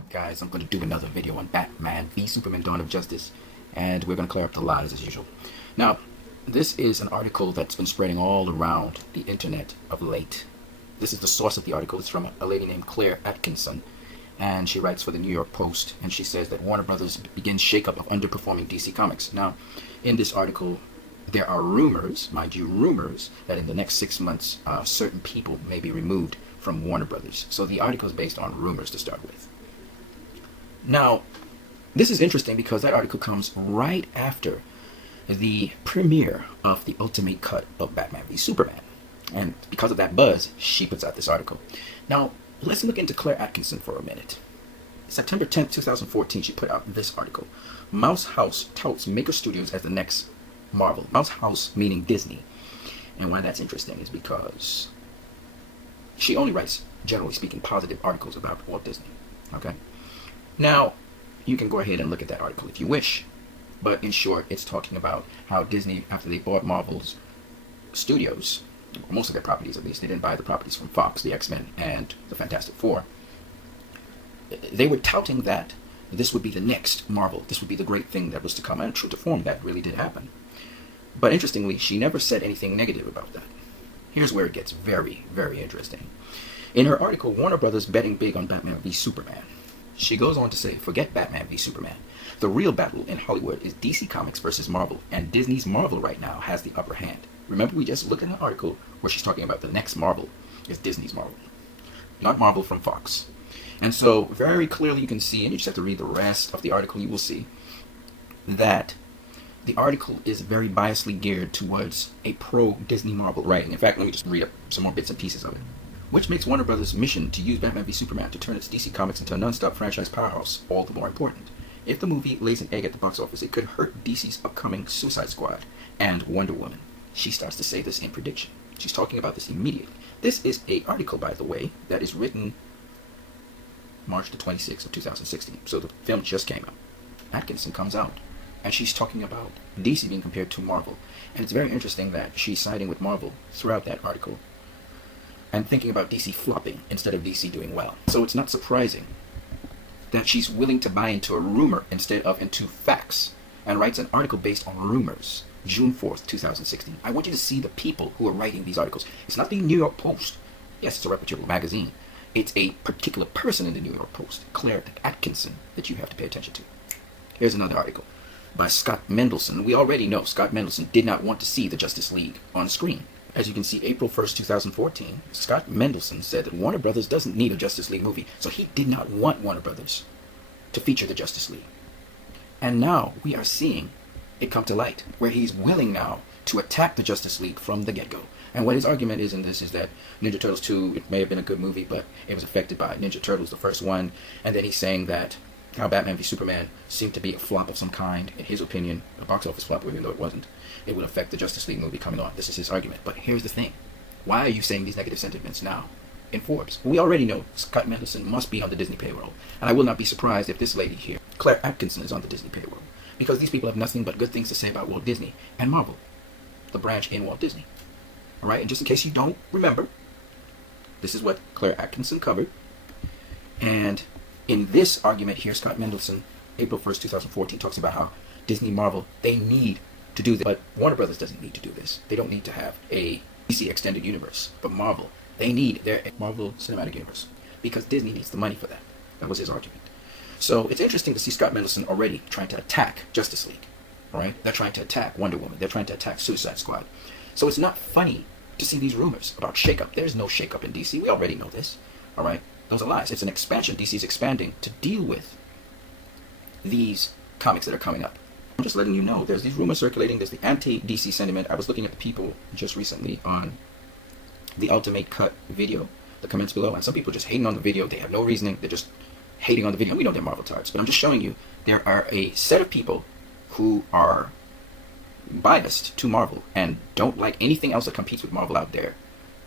Alright guys, I'm going to do another video on Batman v Superman Dawn of Justice, and we're going to clear up the lies as usual. Now, this is an article that's been spreading all around the internet of late. This is the source of the article. It's from a lady named Claire Atkinson, and she writes for the New York Post, and she says that Warner Brothers begins shakeup of underperforming DC Comics. Now, in this article, there are rumors, mind you, rumors, that in the next 6 months, certain people may be removed from Warner Brothers. So the article is based on rumors to start with. Now, this is interesting because that article comes right after the premiere of the Ultimate Cut of Batman v Superman. And because of that buzz, she puts out this article. Now, let's look into Claire Atkinson for a minute. September 10th, 2014, she put out this article. Mouse House touts Maker Studios as the next Marvel. Mouse House meaning Disney. And why that's interesting is because she only writes, generally speaking, positive articles about Walt Disney. Okay? Now, you can go ahead and look at that article if you wish, but in short, it's talking about how Disney, after they bought Marvel's studios, most of their properties at least, they didn't buy the properties from Fox, the X-Men, and the Fantastic Four. They were touting that this would be the next Marvel, this would be the great thing that was to come, and true to form, that really did happen. But interestingly, she never said anything negative about that. Here's where it gets very, very interesting. In her article, Warner Brothers betting big on Batman v Superman. She goes on to say, forget Batman v Superman. The real battle in Hollywood is DC Comics versus Marvel, and Disney's Marvel right now has the upper hand. Remember, we just looked at an article where she's talking about the next Marvel is Disney's Marvel, not Marvel from Fox. And so very clearly you can see, and you just have to read the rest of the article, you will see that the article is very biasly geared towards a pro-Disney Marvel writing. In fact, let me just read up some more bits and pieces of it. Which makes Warner Brothers' mission to use Batman v Superman to turn its DC Comics into a non-stop franchise powerhouse all the more important. If the movie lays an egg at the box office, it could hurt DC's upcoming Suicide Squad and Wonder Woman. She starts to say this in prediction. She's talking about this immediately. This is an article, by the way, that is written March the 26th of 2016. So the film just came out. Atkinson comes out, and she's talking about DC being compared to Marvel. And it's very interesting that she's siding with Marvel throughout that article, and thinking about DC flopping instead of DC doing well. So it's not surprising that she's willing to buy into a rumor instead of into facts, and writes an article based on rumors. June 4th, 2016. I want you to see the people who are writing these articles. It's not the New York Post. Yes, it's a reputable magazine. It's a particular person in the New York Post, Claire Atkinson, that you have to pay attention to. Here's another article by Scott Mendelson. We already know Scott Mendelson did not want to see the Justice League on screen. As you can see, April 1st, 2014, Scott Mendelson said that Warner Brothers doesn't need a Justice League movie, so he did not want Warner Brothers to feature the Justice League. And now we are seeing it come to light, where he's willing now to attack the Justice League from the get-go. And what his argument is in this is that Ninja Turtles 2, it may have been a good movie, but it was affected by Ninja Turtles, the first one. And then he's saying that how Batman v Superman seemed to be a flop of some kind, in his opinion, a box office flop, even though it wasn't. It would affect the Justice League movie coming on. This is his argument. But here's the thing. Why are you saying these negative sentiments now in Forbes? We already know Scott Mendelson must be on the Disney payroll. And I will not be surprised if this lady here, Claire Atkinson, is on the Disney payroll. Because these people have nothing but good things to say about Walt Disney and Marvel, the branch in Walt Disney. Alright, and just in case you don't remember, this is what Claire Atkinson covered. And in this argument here, Scott Mendelson, April 1st, 2014, talks about how Disney, Marvel, they need to do this. But Warner Brothers doesn't need to do this. They don't need to have a DC extended universe. But Marvel, they need their Marvel Cinematic Universe. Because Disney needs the money for that. That was his argument. So it's interesting to see Scott Mendelson already trying to attack Justice League. Alright? They're trying to attack Wonder Woman. They're trying to attack Suicide Squad. So it's not funny to see these rumors about shakeup. There's no shakeup in DC. We already know this. Alright? Those are lies. It's an expansion. DC is expanding to deal with these comics that are coming up. I'm just letting you know, there's these rumors circulating. There's the anti-DC sentiment. I was looking at the people just recently on the Ultimate Cut video, the comments below, and some people just hating on the video. They have no reasoning. They're just hating on the video. We know they're Marvel tards, but I'm just showing you there are a set of people who are biased to Marvel and don't like anything else that competes with Marvel out there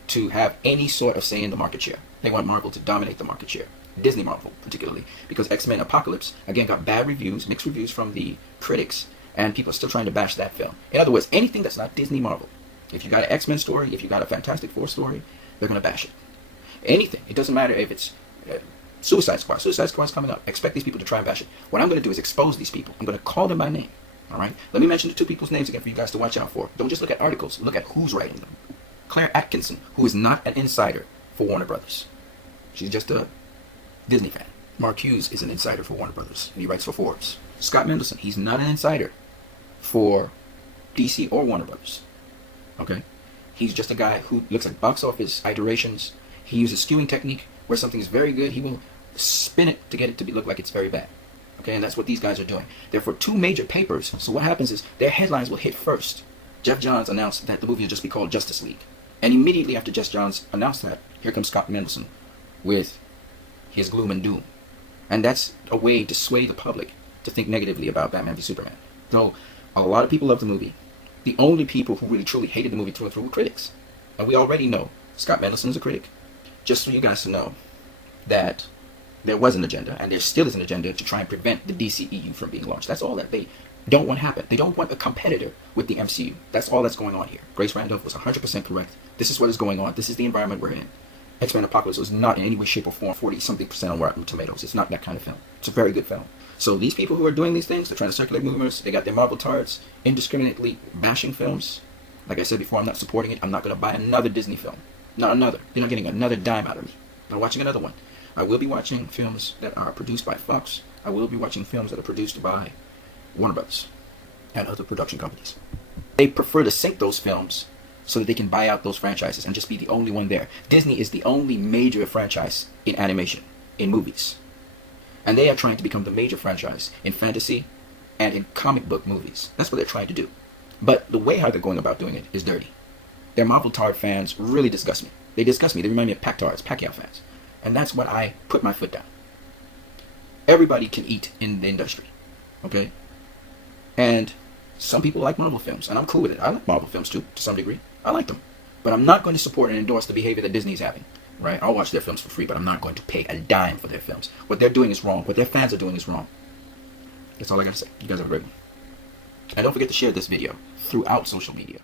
to have any sort of say in the market share. They want Marvel to dominate the market share. Disney Marvel, particularly, because X-Men Apocalypse, again, got bad reviews, mixed reviews from the critics, and people are still trying to bash that film. In other words, anything that's not Disney Marvel, if you got an X-Men story, if you got a Fantastic Four story, they're going to bash it. Anything. It doesn't matter if it's Suicide Squad. Suicide Squad's coming up. Expect these people to try and bash it. What I'm going to do is expose these people. I'm going to call them by name. All right? Let me mention the two people's names again for you guys to watch out for. Don't just look at articles. Look at who's writing them. Claire Atkinson, who is not an insider for Warner Brothers. She's just a Disney fan. Mark Hughes is an insider for Warner Brothers, and he writes for Forbes. Scott Mendelson, he's not an insider for DC or Warner Brothers. Okay? He's just a guy who looks at box office iterations. He uses skewing technique where something is very good. He will spin it to get it to look like it's very bad. Okay, and that's what these guys are doing. They're for two major papers. So what happens is their headlines will hit first. Jeff Johns announced that the movie will just be called Justice League. And immediately after Jeff Johns announced that, here comes Scott Mendelson with his gloom and doom. And that's a way to sway the public to think negatively about Batman v Superman. Though a lot of people love the movie, the only people who really truly hated the movie through and through were critics. And we already know Scott Mendelson is a critic. Just for you guys to know that there was an agenda, and there still is an agenda to try and prevent the DCEU from being launched. That's all that they don't want to happen. They don't want a competitor with the MCU. That's all that's going on here. Grace Randolph was 100% correct. This is what is going on. This is the environment we're in. X-Men Apocalypse was not in any way, shape, or form 40-something% on Rotten Tomatoes. It's not that kind of film. It's a very good film. So these people who are doing these things, they're trying to circulate rumors, they got their Marvel tards, indiscriminately bashing films. Like I said before, I'm not supporting it. I'm not going to buy another Disney film. Not another. You're not getting another dime out of me. I'm not watching another one. I will be watching films that are produced by Fox. I will be watching films that are produced by Warner Brothers and other production companies. They prefer to sink those films so that they can buy out those franchises and just be the only one there. Disney is the only major franchise in animation, in movies. And they are trying to become the major franchise in fantasy and in comic book movies. That's what they're trying to do. But the way how they're going about doing it is dirty. Their Marvel Tard fans really disgust me. They disgust me. They remind me of Pacquiao fans. And that's when I put my foot down. Everybody can eat in the industry. Okay? And some people like Marvel films, and I'm cool with it. I like Marvel films too, to some degree. I like them. But I'm not going to support and endorse the behavior that Disney's having. Right? I'll watch their films for free, but I'm not going to pay a dime for their films. What they're doing is wrong. What their fans are doing is wrong. That's all I gotta say. You guys have a great one. And don't forget to share this video throughout social media.